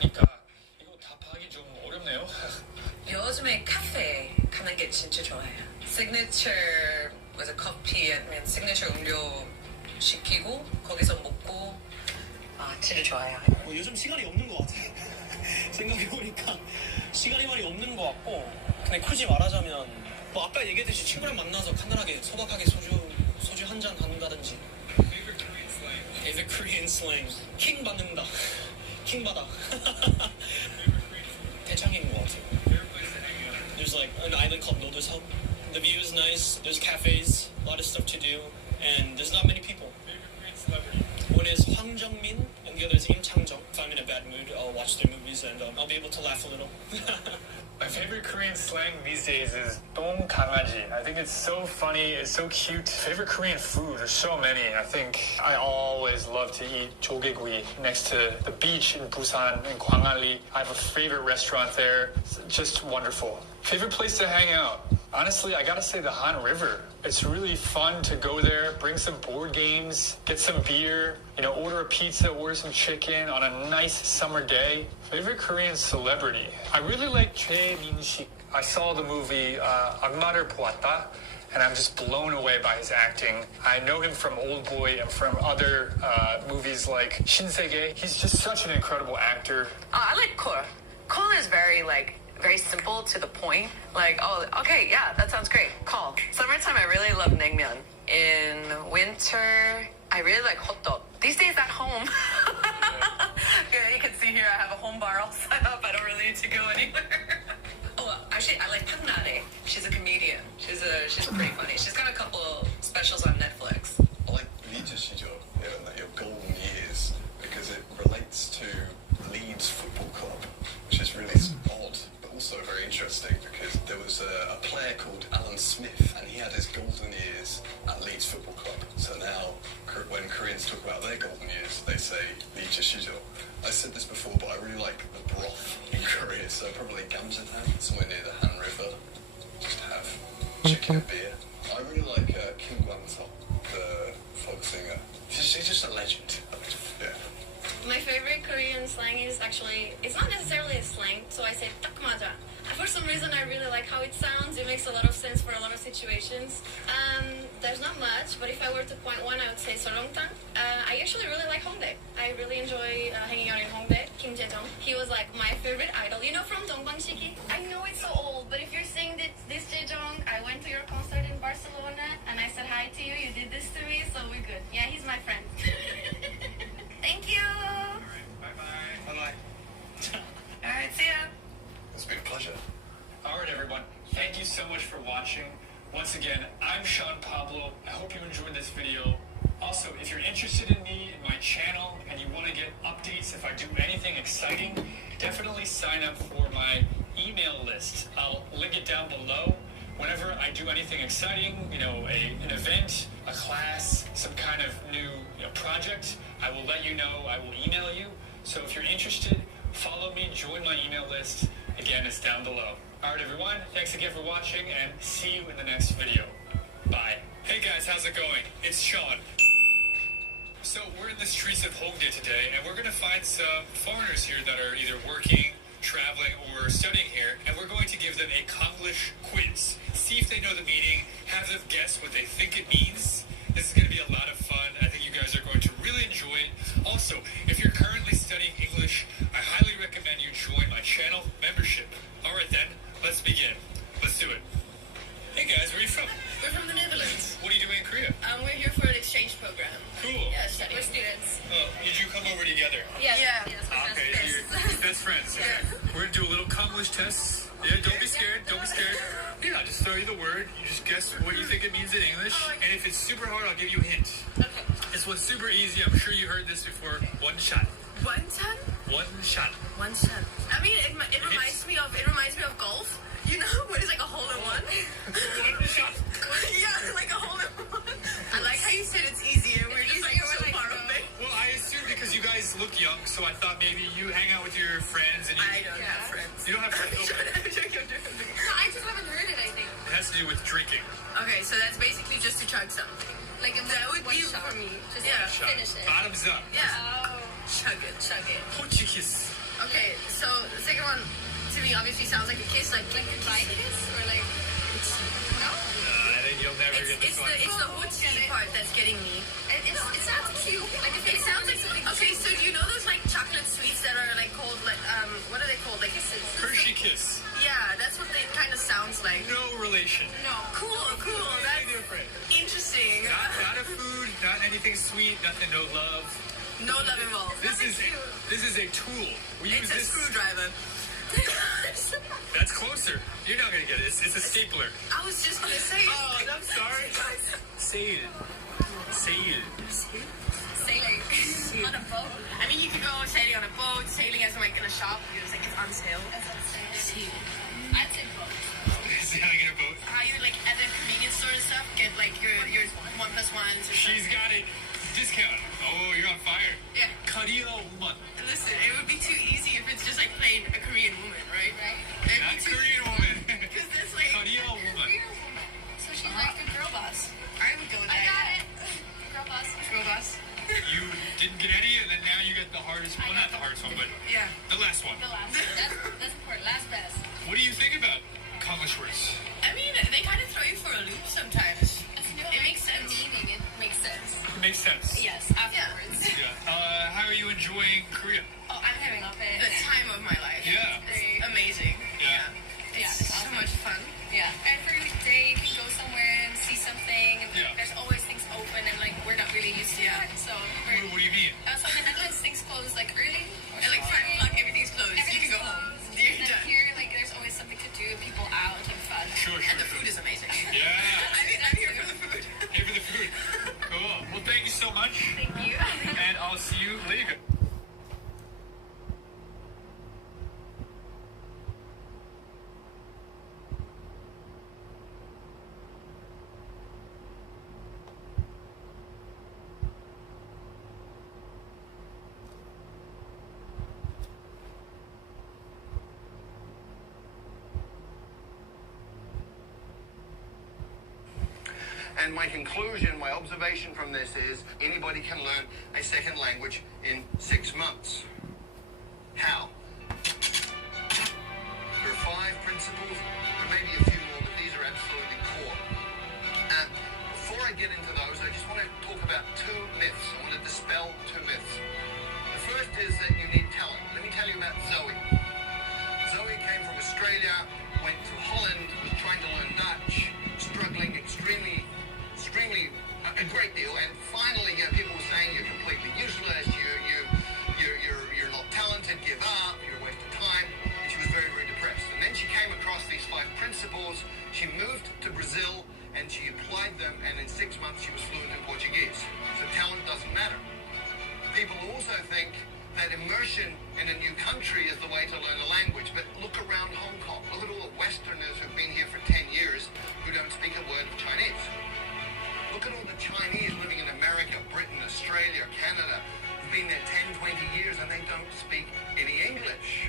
하니까 이거 답하기 좀 어렵네요. 요즘에 카페 가는 게 진짜 좋아요. 시그니처 뭐죠 커피 아니면 시그니처 음료 시키고 거기서 먹고 진짜 좋아요. 요즘 시간이 없는 것 같아. 생각해보니까 시간이 많이 없는 것 같고 근데 굳이 말하자면 뭐 아까 얘기했듯이 친구랑 만나서 간단하게 소박하게 소주 한 잔 한다든지. Favorite Korean slang. 킹 받는다. 킹 받아. 대창인 것 같아요. There's like an island called Nodersheim. The view is nice. There's cafes, a lot of stuff to do, and there's not many people. One is Hwang Jung-min, and the other is Im Chang-jung. If I'm in a bad mood, I'll watch their movies and I'll be able to laugh a little. My favorite Korean slang these days is 똥 강아지. I think it's so funny, it's so cute. Favorite Korean food, there's so many. I think I always love to eat 조개구이 next to the beach in Busan in Gwangalli. I have a favorite restaurant there. It's just wonderful. Favorite place to hang out? Honestly, I gotta say the Han River. It's really fun to go there, bring some board games, get some beer, order a pizza, order some chicken on a nice summer day. Favorite Korean celebrity? I really like Choi Min-sik. I saw the movie 악마를 보았다, and I'm just blown away by his acting. I know him from Old Boy and from other movies like 신세계. He's just such an incredible actor. I like Cole. Cole is very simple to the point. Okay, yeah, that sounds great. Call. Summertime, I really love naengmyeon. In winter, I really like hotdog. These days at home, yeah, you can see here I have a home bar all set up. I don't really need to go anywhere. Actually, I like Park Na-rae. She's a comedian. She's pretty funny. She's got a couple specials on Netflix. I like Leadership, your golden years, because it relates to Leeds Football Club, which is really odd, but also very interesting because there was a player called Alan Smith, and he had his golden years at Leeds Football Club. So now, when Koreans talk about their golden years, they say Leadership. I said this before, but I really like the broth in Korea, so probably Gamjapan, somewhere near the Han River, just to have chicken and beer. I really like Kim Kwang-seok, the folk singer. She's just a legend. Yeah. My favorite Korean slang is actually, it's not necessarily a slang, so I say 딱 맞아. For some reason, I really like how it sounds. It makes a lot of sense for a lot of situations. There's not much, but if I were to point one, I would say 설렁탕. I actually really like Hongdae. I really enjoy hanging out in Hongdae. Kim Jae-jung. He was like my favorite idol. From 동방시기? I know it's so old, but if you're saying this Jae-jung, I went to your concert in Barcelona, and I said hi to you. You did this to me, so we're good. Yeah, he's my friend. Thank you. All right, bye-bye. Bye-bye. All right, see ya. It's been a pleasure. All right, everyone. Thank you so much for watching. Once again, I'm Sean Pablo. I hope you enjoyed this video. Also, if you're interested in me and my channel and you want to get updates if I do anything exciting, definitely sign up for my email list. I'll link it down below. Whenever I do anything exciting, an event, a class, some kind of new project, I will let you know. I will email you. So if you're interested, follow me, join my email list. Again, it's down below. All right, everyone. Thanks again for watching, and see you in the next video. Bye. Hey, guys. How's it going? It's Sean. So we're in the streets of Hongdae today, and we're going to find some foreigners here that are either working, traveling, or studying here, and we're going to give them a Konglish quiz. See if they know the meaning, have them guess what they think it means. This is going to be a lot of fun. I think you guys are going to really enjoy it. Also, if you're currently studying English, I highly recommend you join my channel membership. All right, then, let's begin. Let's do it. Hey, guys, where are you from? We're from the Netherlands. What are you doing in Korea? We're here for an exchange program. Cool. Yeah, studying. We're students. Oh, did you come over together? Yes. Okay, you're best friends. Okay. We're going to do a little Konglish test. Yeah, don't be scared. Don't be scared. Yeah, I'll just throw you the word. You just guess what you think it means in English. And if it's super hard, I'll give you a hint. Okay. This one's super easy. I'm sure you heard this before. One shot. One ton? One shot. One shot. I mean, it reminds me of golf. When it's like a hole in one. One shot. Yeah, like a hole in one. I like how you said it's easy and we're just like so far away. Well, I assumed because you guys look young, so I thought maybe you hang out with your friends and you... I don't have friends. You don't have friends? Okay. No, I just haven't heard it, I think. It has to do with drinking. Okay, so that's basically just to chug something. Like that would be for me. Just Shot. finish it. Bottoms up. Yeah. Oh. Chug it. Hochikis. Okay, so the second one to me obviously sounds like a kiss, like a goodbye kiss, or like no. I think you'll never get this one. It's the hoochie part that's getting me. It sounds cute. Like it sounds like something. Okay, so do you know those like chocolate sweets that are like called like what are they called? Like kisses. Hershey kiss. Yeah, that's what it kind of sounds like. No relation. No. Cool. Very That's different. interesting. Not a food, not anything sweet, nothing, no love. No love involved. This is a tool. We use It's a this. screwdriver. That's closer. You're not gonna get it. It's a stapler. I was just gonna say. Oh, I'm sorry. Sail. Sailing on a boat. I mean, you could go sailing on a boat, sailing as like in a shop. It's like it's on sale. I'd say boat. Sailing in a boat. How you like at the convenience store and stuff get like your 1+1s. She's got it. Discount. Oh, you're on fire. Yeah. Korea woman. Listen, it would be too easy if it's just like plain a Korean woman, right? It'd Not be too Korean woman. because there's like Korea woman. So she's like a girl boss. I would go with I that. got it. Girl boss. Girl boss. You didn't get any, and then now you get the hardest. Well, not the hardest one, but Yeah. the last one. The last. That's important. Last best. What do you think about Konglish words? I mean, they kind of throw you for a loop sometimes. It makes sense. Meaning it makes sense. Makes sense. Yes. Afterwards. Yeah. How are you enjoying Korea? Oh, I'm having the time of my life. Yeah. It's amazing. Yeah. It's so much fun. Yeah. Every day you can go somewhere and see something. And Yeah. there's always things open, and like we're not really used to that. So What do you mean? so in the Netherlands things close like early. And like 5 o'clock, everything's closed. You can go home. You're And then done. here, like there's always something to do, people out and fun. Sure. And the food is amazing. Yeah. I mean, I'm here for the food. Here for the food. Cool. Well, thank you so much, Thank you. and I'll see you later. And my conclusion, my observation from this is anybody can learn a second language in 6 months. How? There are 5 principles, or maybe a few more, but these are absolutely core. And before I get into those, I just want to talk about 2 myths. I want to dispel 2 myths. The first is that you need talent. Let me tell you about Zoe. Zoe came from Australia, went to Holland, was trying to learn Dutch, struggling extremely a great deal, and finally, people were saying you're completely useless, you're not talented, give up, you're a waste of time, and she was very, very depressed. And then she came across these 5 principles, she moved to Brazil, and she applied them, and in 6 months she was fluent in Portuguese. So talent doesn't matter. People also think that immersion in a new country is the way to learn a language, but look around Hong Kong, look at all the Westerners who've been here for 10 years who don't speak a word of Chinese. Look at all the Chinese living in America, Britain, Australia, Canada, who've been there 10, 20 years and they don't speak any English.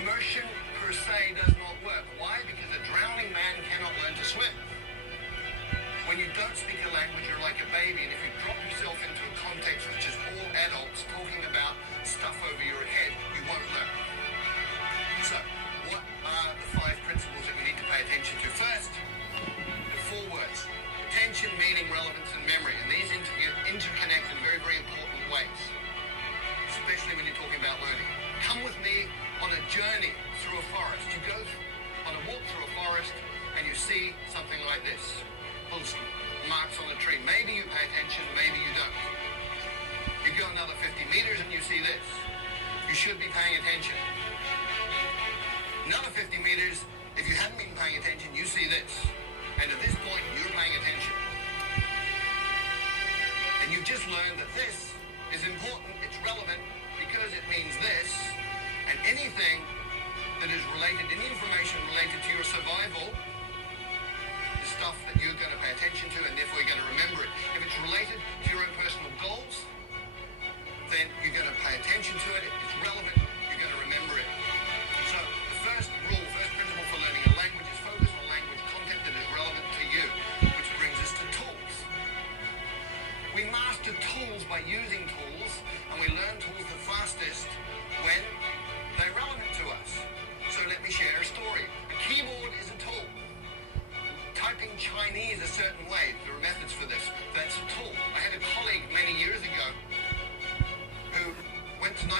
Immersion per se does not work. Why? Because a drowning man cannot learn to swim. When you don't speak a language, you're like a baby, and if you drop yourself into a context which is all adults talking about stuff over your head, you won't learn. So, what are the 5 principles that we need to pay attention to? First, the 4 words. Attention, meaning, relevance, and memory. And these interconnect in very, very important ways, especially when you're talking about learning. Come with me on a journey through a forest. You go on a walk through a forest and you see something like this. Little marks on the tree. Maybe you pay attention, maybe you don't. You go another 50 meters and you see this. You should be paying attention. Another 50 meters, if you haven't been paying attention, you see this. And at this point, you're paying attention. And you've just learned that this is important, it's relevant, because it means this. And anything that is related, any information related to your survival, is stuff that you're going to pay attention to, and therefore you're going to remember it. If it's related to your own personal goals, then you're going to pay attention to it. If it's relevant, you're going to remember it. So the first rule, first principle for learning a language is focus on language content that is relevant to you, which brings us to tools. We master tools by using tools, and we learn tools the fastest when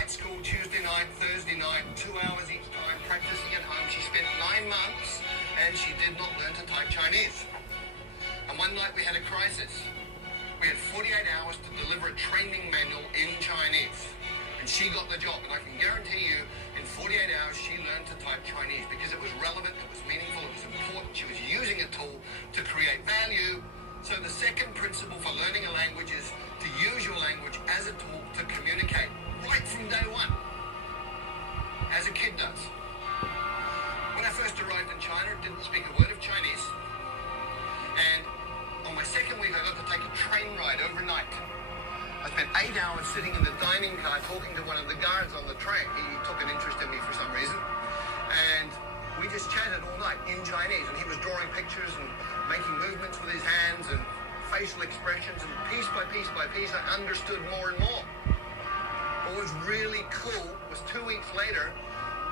night school, Tuesday night, Thursday night, 2 hours each time, practicing at home. She spent 9 months and she did not learn to type Chinese. And one night we had a crisis. We had 48 hours to deliver a training manual in Chinese. And she got the job. And I can guarantee you, in 48 hours, she learned to type Chinese because it was relevant, it was meaningful, it was important. She was using a tool to create value. So the second principle for learning a language is to use your language as a tool to communicate right from day one, as a kid does. When I first arrived in China, I didn't speak a word of Chinese. And on my second week, I got to take a train ride overnight. I spent 8 hours sitting in the dining car talking to one of the guards on the train. He took an interest in me for some reason. And we just chatted all night in Chinese. And he was drawing pictures and making movements with his hands and facial expressions. And piece by piece by piece, I understood more and more. What was really cool was 2 weeks later,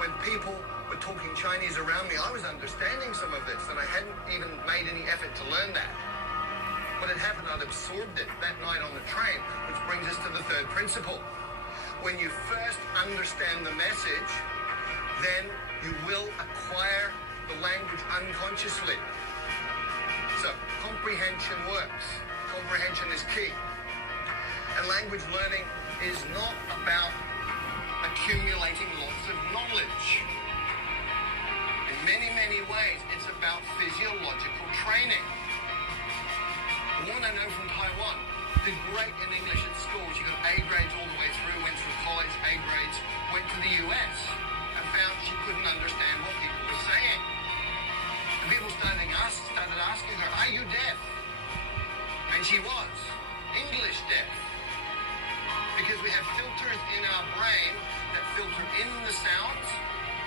when people were talking Chinese around me, I was understanding some of this. And I hadn't even made any effort to learn that. What had happened, I'd absorbed it that night on the train, which brings us to the third principle. When you first understand the message, then you will acquire the language unconsciously. So, comprehension works. Comprehension is key. And language learning is not about accumulating lots of knowledge. In many, many ways, it's about physiological training. The one I know from Taiwan did great in English at school. She got A grades all the way through, went through college, A grades, went to the US and found she couldn't understand what people were saying. And people started asking her, are you deaf? And she was, English deaf. Because we have filters in our brain that filter in the sounds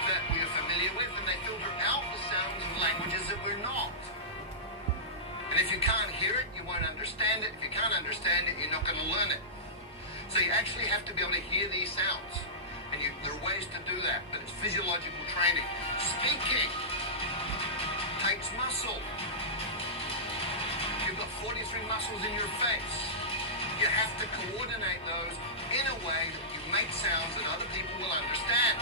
that we are familiar with, and they filter out the sounds of languages that we're not. And if you can't hear it, you won't understand it. If you can't understand it, you're not going to learn it. So you actually have to be able to hear these sounds. And there are ways to do that, but it's physiological training. Speaking takes muscle. You've got 43 muscles in your face. You have to coordinate those in a way that you make sounds that other people will understand.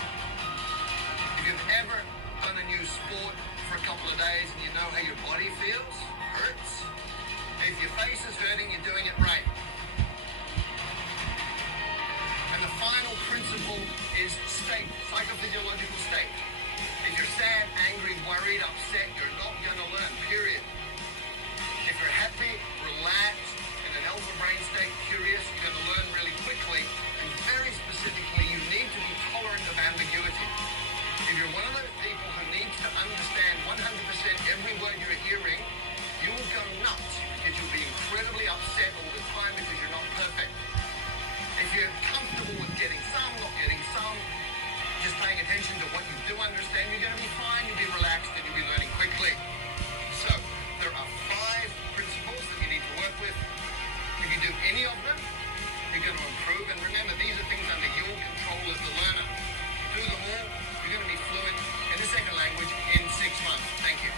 If you've ever done a new sport for a couple of days and you know how your body feels, hurts. If your face is hurting, you're doing it right. And the final principle is state, psychophysiological state. If you're sad, angry, worried, upset, you're not going to learn, period. If you're happy, relaxed, in an alpha brain state, curious, you're going to learn really quickly. And very specifically, you need to be tolerant of ambiguity. If you're one of those people who needs to understand 100% every word you're hearing, you will go nuts because you'll be incredibly upset all the time because you're not perfect. If you're comfortable with getting some, not getting some, just paying attention to what you do understand, you're going to be fine, you'll be relaxed, and you'll be learning quickly. So, there are 5 principles that you need to work with. If you do any of them, you're going to improve. And remember, these are things under your control as the learner. Do them all, you're going to be fluent in the second language in 6 months. Thank you.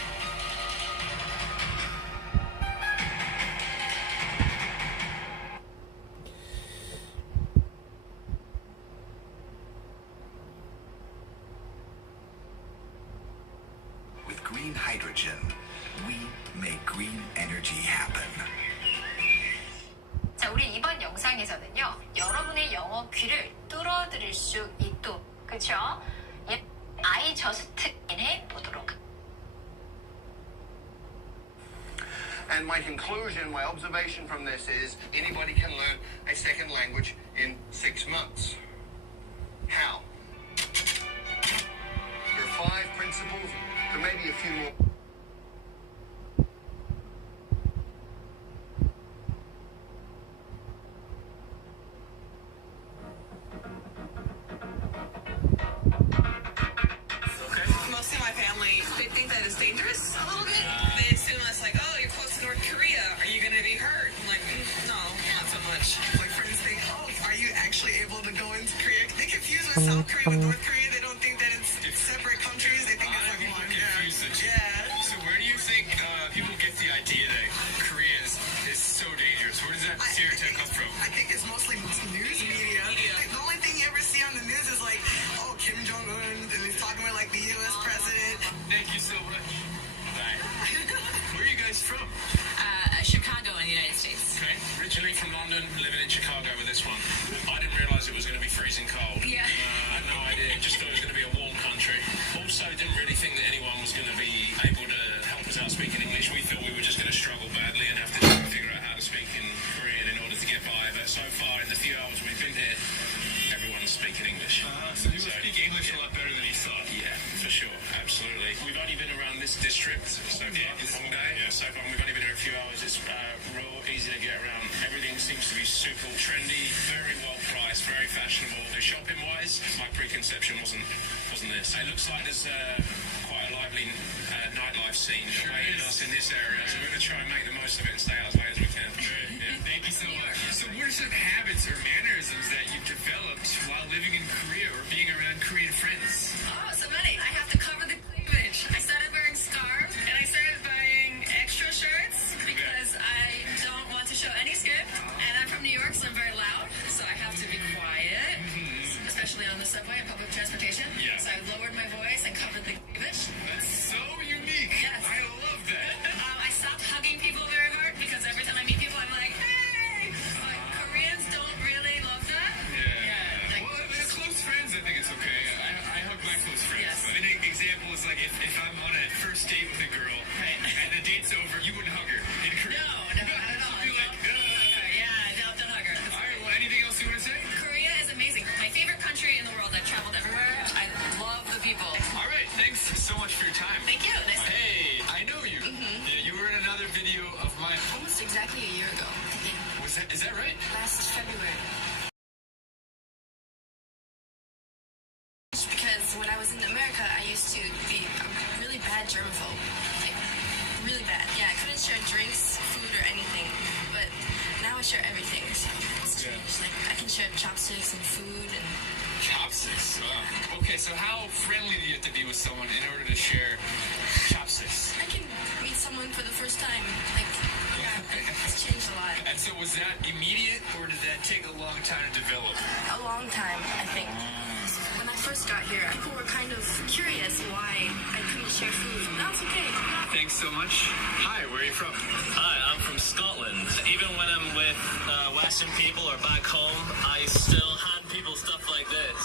With green hydrogen, we make green energy happen. 자, 우리 이번 영상에서는요, 여러분의 영어 귀를 뚫어드릴 수 있도록, 그쵸? I just 해 보도록. And my conclusion, my observation from this is anybody can learn a second language in 6 months. How? There are 5 principles, there may be a few more. Mostly my family, they think that it's dangerous a little bit. They assume it's like, oh, you're close to North Korea. Are you going to be hurt? I'm like, no, not so much. My friends think, oh, are you actually able to go into Korea? They confuse with South Korea with North Korea. They don't think that it's separate countries. They think it's like one. Confuse the two. Yeah. So where do you think people get the idea that Korea is so dangerous? Where does that stereotype come from? I think it's mostly news media. The only thing you ever see on the originally from London, living in Chicago with this one. I didn't realise it was going to be freezing cold. Yeah. I had no idea. Just thought it was going to be a warm country. Also, didn't really think that anyone was going to be able to help us out speaking English. We thought we were just going to struggle badly and have to figure out how to speak in Korean in order to get by. But so far, in the few hours we've been here, everyone's speaking English. So people speak English a lot better than you thought. Yeah, for sure, absolutely. We've only been around this district so far this long day. Yeah, so far we've only been here a few hours. It's real easy to get around. Everything seems to be super trendy, very well priced, very fashionable. The shopping wise, my preconception wasn't this. It looks like there's quite a lively nightlife scene awaiting us in this area, so we're going to try and make the most of it and stay out as late as we can. Yeah, thank you so much. So what are some habits or mannerisms that you've developed while living in Korea or being around Korean friends? Oh, so many. I have to cover the cleavage. I started wearing scarves and I started buying extra shirts because I don't want to show any skin. And I'm from New York, so I'm very loud. So I have to be quiet, especially on the subway and public transportation. Yeah. So I lowered my voice and covered the cleavage. That's so unique. Yes. I love that. I stopped hugging people very hard because every time I meet people, I'm like, hey! Like, Koreans don't really love that. Yeah. Like, Well, as close friends, I think it's okay. I hug my close friends. Yes. An example is like if I'm on a first date with a girl and the date's over, you wouldn't hug her in Korea. no, not at all. You'd be like, Don't hug her. all right, well, anything else you want to say? Korea is amazing. My favorite country in the world. I've traveled everywhere. I love the people. All right, thanks so much for your time. Thank you. Nice to Hey, I know you. Yeah, you were in another video of mine. almost exactly a year ago, I think. Is that right? Last February. Because when I was in America, I used to be a really bad germaphobe. Like, really bad. Yeah, I couldn't share drinks, food, or anything. But now I share everything, so it's changed. Like, I can share chopsticks and food and... Chopsticks. Wow. Okay, so how friendly do you have to be with someone in order to share chopsticks? I can meet someone for the first time. Like, yeah, it's changed a lot. And so was that immediate, or did that take a long time to develop? A long time, I think. When I first got here, people were kind of curious why I couldn't share food. That's okay. Thanks so much. Hi, where are you from? Hi, I'm from Scotland. Even when I'm with Western people or back home, I still hand people stuff like this.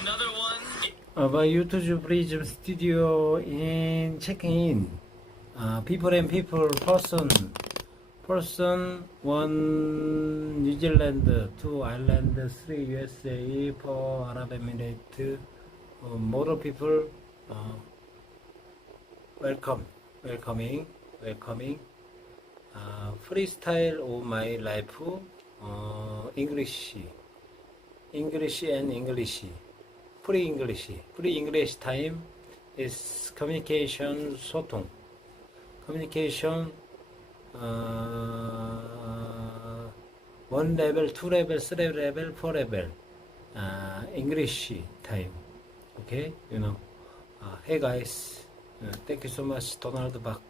Another one. Our YouTube Prism Studio in checking in. People and people, person, 1 New Zealand, 2 Ireland, 3 USA, 4 Arab Emirates, more people, welcoming, freestyle of my life, English and English, pre-English time is communication, 소통, communication, 1 level, 2 level, 3 level, 4 level, English time, okay, hey guys, thank you so much, Donald Buck.